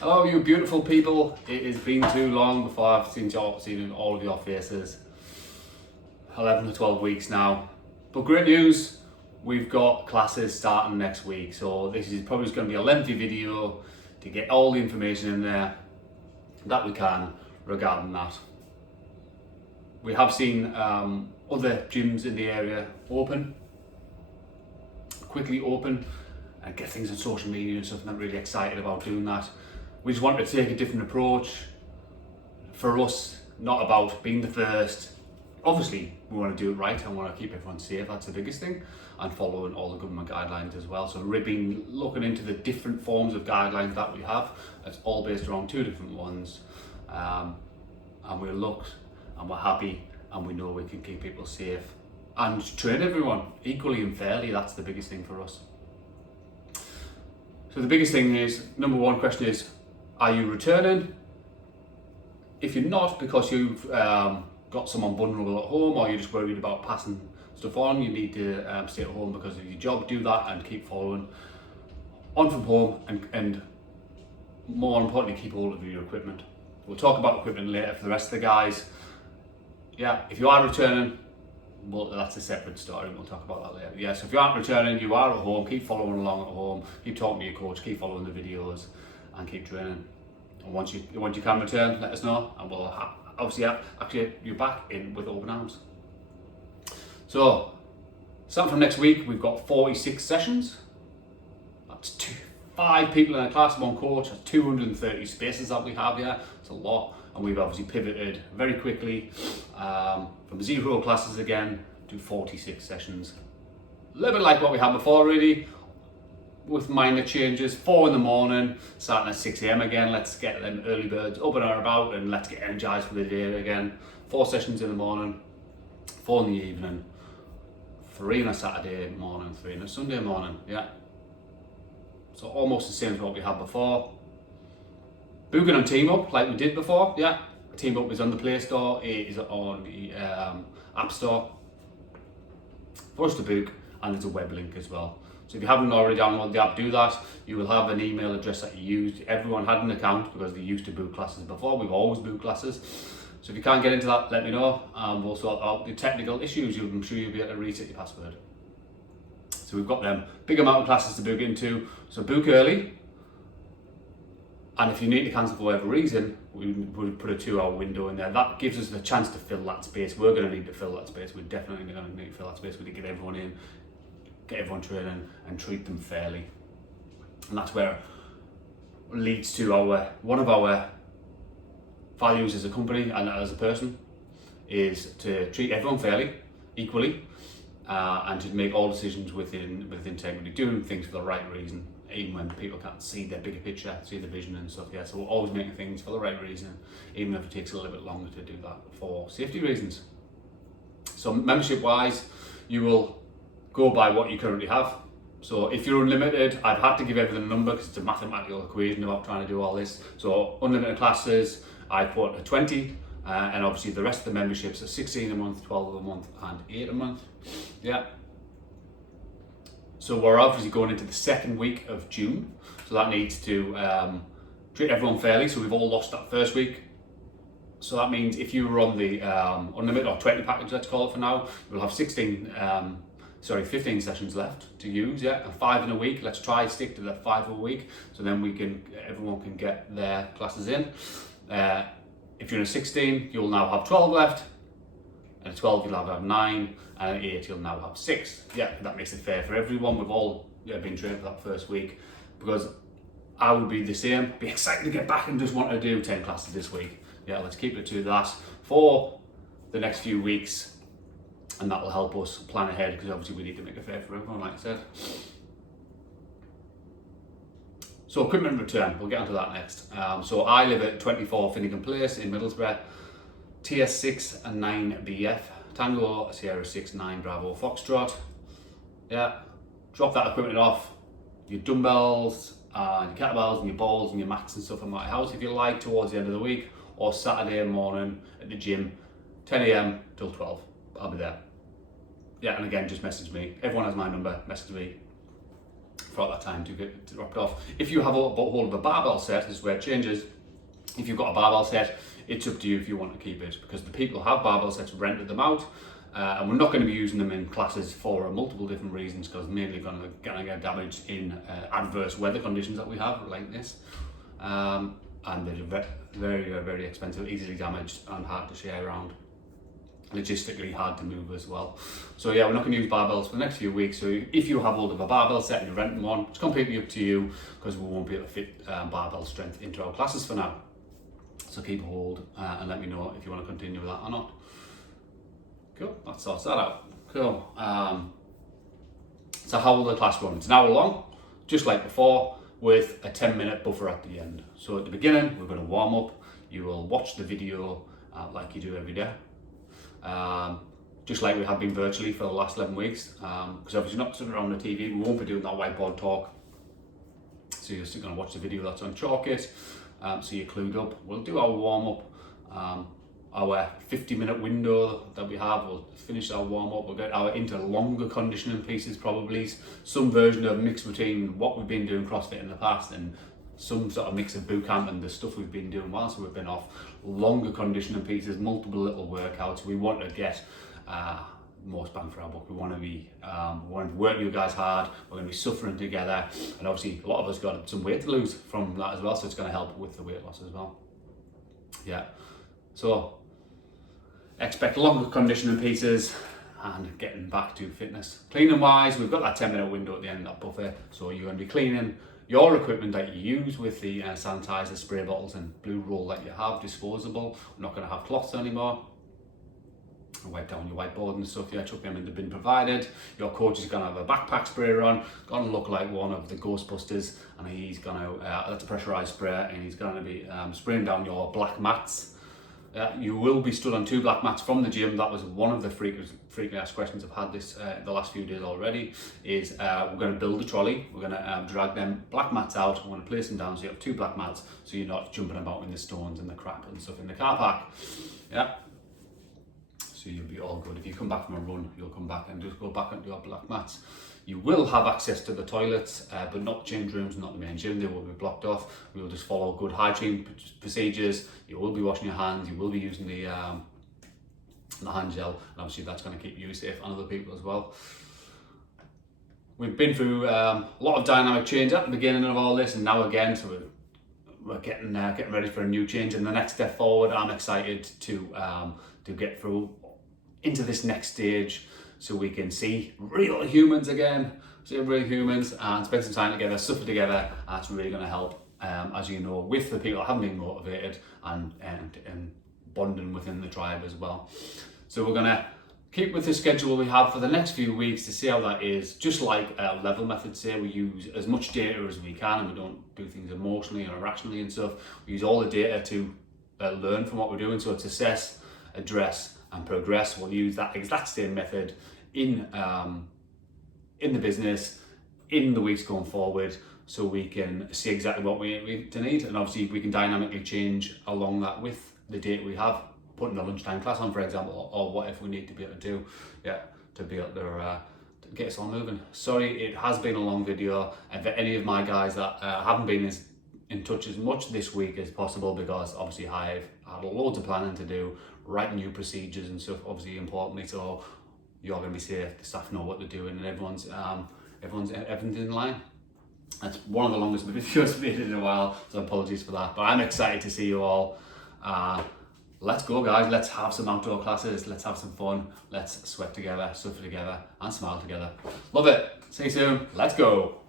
Hello, you beautiful people. It has been too long before I've seen all of your faces. 11 to 12 weeks now. But great news, we've got classes starting next week. So this is probably going to be a lengthy video to get all the information in there that we can regarding that. We have seen other gyms in the area quickly open and get things on social media and stuff, and I'm really excited about doing that. We just wanted to take a different approach. For us, not about being the first. Obviously, we want to do it right and want to keep everyone safe, that's the biggest thing, and following all the government guidelines as well. So we've been looking into the different forms of guidelines that we have. It's all based around two different ones. And we looked and we're happy and we know we can keep people safe and train everyone equally and fairly. That's the biggest thing for us. So the biggest thing is, number one question is, are you returning? If you're not, because you've got someone vulnerable at home or you're just worried about passing stuff on, you need to stay at home because of your job, do that and keep following on from home, and more importantly, keep hold of your equipment. We'll talk about equipment later for the rest of the guys. Yeah, if you are returning, well, that's a separate story, we'll talk about that later. Yeah, so if you aren't returning, you are at home, keep following along at home, keep talking to your coach, keep following the videos and keep training. And once you can return, let us know, and we'll obviously actually you're back in with open arms. So starting from next week, we've got 46 sessions. That's 5 people in a class, 1 coach. That's 230 spaces that we have here. It's a lot, and we've obviously pivoted very quickly from 0 classes again to 46 sessions. A little bit like what we had before, really, with minor changes. 4 in the morning, starting at 6 a.m. again. Let's get them early birds up and about, and let's get energized for the day again. 4 sessions in the morning, 4 in the evening, 3 on a Saturday morning, 3 on a Sunday morning. Yeah. So almost the same as what we had before. Booking on Team Up like we did before. Yeah. Team Up is on the Play Store. It is on the App Store for us to book, and there's a web link as well. So if you haven't already downloaded the app, do that. You will have an email address that you used. Everyone had an account because they used to book classes before. We've always booked classes. So if you can't get into that, let me know, and we'll sort out the technical issues. I'm sure you'll be able to reset your password. So we've got them big amount of classes to book into. So book early. And if you need to cancel for whatever reason, we put a 2-hour window in there. That gives us the chance to fill that space. We're going to need to fill that space. We're definitely going to need to fill that space. We need to get everyone in, get everyone training, and treat them fairly. And that's where it leads to one of our values as a company and as a person is to treat everyone fairly, equally, and to make all decisions with integrity, doing things for the right reason, even when people can't see the bigger picture, see the vision and stuff. Yeah, so we're always making things for the right reason, even if it takes a little bit longer to do that for safety reasons. So membership wise, you will go by what you currently have. So if you're unlimited, I've had to give everything a number because it's a mathematical equation about trying to do all this. So unlimited classes, I put a 20, and obviously the rest of the memberships are 16 a month, 12 a month, and 8 a month. Yeah. So we're obviously going into the 2nd week of June. So that needs to treat everyone fairly. So we've all lost that first week. So that means if you were on the unlimited or 20 package, let's call it for now, we'll have 15 sessions left to use, yeah, and 5 in a week. Let's try stick to the 5 a week, so then everyone can get their classes in. If you're in a 16, you'll now have 12 left, and a 12 you'll have 9, and an 8 you'll now have 6. Yeah, that makes it fair for everyone. We've all been trained for that first week, because I would be the same, be excited to get back and just want to do 10 classes this week. Yeah, let's keep it to that for the next few weeks, and that will help us plan ahead, because obviously we need to make it fair for everyone, like I said. So equipment return, we'll get onto that next. So I live at 24 Finnegan Place in Middlesbrough, TS6 and 9BF, Tango Sierra 6 9 Bravo Foxtrot. Yeah, drop that equipment off, your dumbbells and your kettlebells and your balls and your mats and stuff at my house if you like, towards the end of the week, or Saturday morning at the gym, 10 a.m. till 12. I'll be there. Yeah, and again, just message me. Everyone has my number, message me. throughout that time to get dropped off. If you have a hold of a barbell set, this is where it changes. If you've got a barbell set, it's up to you if you want to keep it, because the people who have barbell sets rented them out, and we're not going to be using them in classes for multiple different reasons, because mainly going to get damaged in adverse weather conditions that we have like this, and they're very, very expensive, easily damaged and hard to share around. Logistically hard to move as well. So yeah, we're not going to use barbells for the next few weeks. So if you have hold of a barbell set and you're renting one, it's completely up to you, because we won't be able to fit barbell strength into our classes for now. So keep a hold and let me know if you want to continue with that or not. Cool, that sorts that out. Cool. So how will the class run? It's an hour long, just like before, with a 10-minute buffer at the end. So at the beginning, we're going to warm up. You will watch the video like you do every day. Just like we have been virtually for the last 11 weeks, because obviously not sitting around the TV, we won't be doing that whiteboard talk. So you're still going to watch the video that's on Chalkit, so you're clued up. We'll do our warm up, our 50-minute window that we have. We'll finish our warm up. We'll get into longer conditioning pieces, probably some version of mix between what we've been doing CrossFit in the past and some sort of mix of boot camp and the stuff we've been doing whilst we've been off. Longer conditioning pieces, multiple little workouts. We want to get most bang for our buck. We want to work you guys hard. We're going to be suffering together, and obviously a lot of us got some weight to lose from that as well, so it's going to help with the weight loss as well. Yeah, so expect longer conditioning pieces and getting back to fitness. Cleaning wise, we've got that 10-minute window at the end of that buffer, so you're going to be cleaning your equipment that you use with the sanitizer, spray bottles and blue roll that you have disposable. We're not going to have cloths anymore. Wipe down your whiteboard and stuff, chuck them in the bin provided. Your coach is going to have a backpack sprayer on, going to look like one of the Ghostbusters, and he's going to, that's a pressurized sprayer, and he's going to be spraying down your black mats. You will be stood on 2 black mats from the gym. That was one of the frequently asked questions I've had this the last few days already, is we're going to build a trolley. We're going to drag them black mats out. We're going to place them down so you have 2 black mats, so you're not jumping about in the stones and the crap and stuff in the car park. Yeah. So you'll be all good. If you come back from a run, you'll come back and just go back onto your black mats. You will have access to the toilets, but not change rooms, not the main gym. They will be blocked off. We will just follow good hygiene procedures. You will be washing your hands. You will be using the hand gel, and obviously that's going to keep you safe and other people as well. We've been through a lot of dynamic change at the beginning of all this, and now again, so we're getting ready for a new change and the next step forward. I'm excited to get through into this next stage, so we can see real humans again, and spend some time together, suffer together. That's really going to help, as you know, with the people that haven't been motivated and bonding within the tribe as well. So we're going to keep with the schedule we have for the next few weeks to see how that is. Just like level methods say, we use as much data as we can, and we don't do things emotionally or irrationally and stuff. We use all the data to learn from what we're doing. So it's assess, address and progress. We'll use that exact same method in the business in the weeks going forward, so we can see exactly what we need, and obviously we can dynamically change along that with the date we have, putting a lunchtime class on, for example, or whatever we need to be able to do, to be able to get us all moving. Sorry, it has been a long video, and for any of my guys that haven't been in touch as much this week as possible, because obviously I've had loads of planning to do, writing new procedures and stuff, obviously importantly, so you're going to be safe, the staff know what they're doing, and everyone's in line. That's one of the longest videos made in a while, so apologies for that, but I'm excited to see you all. Let's go, guys. Let's have some outdoor classes, let's have some fun, let's sweat together, suffer together and smile together. Love it. See you soon. Let's go.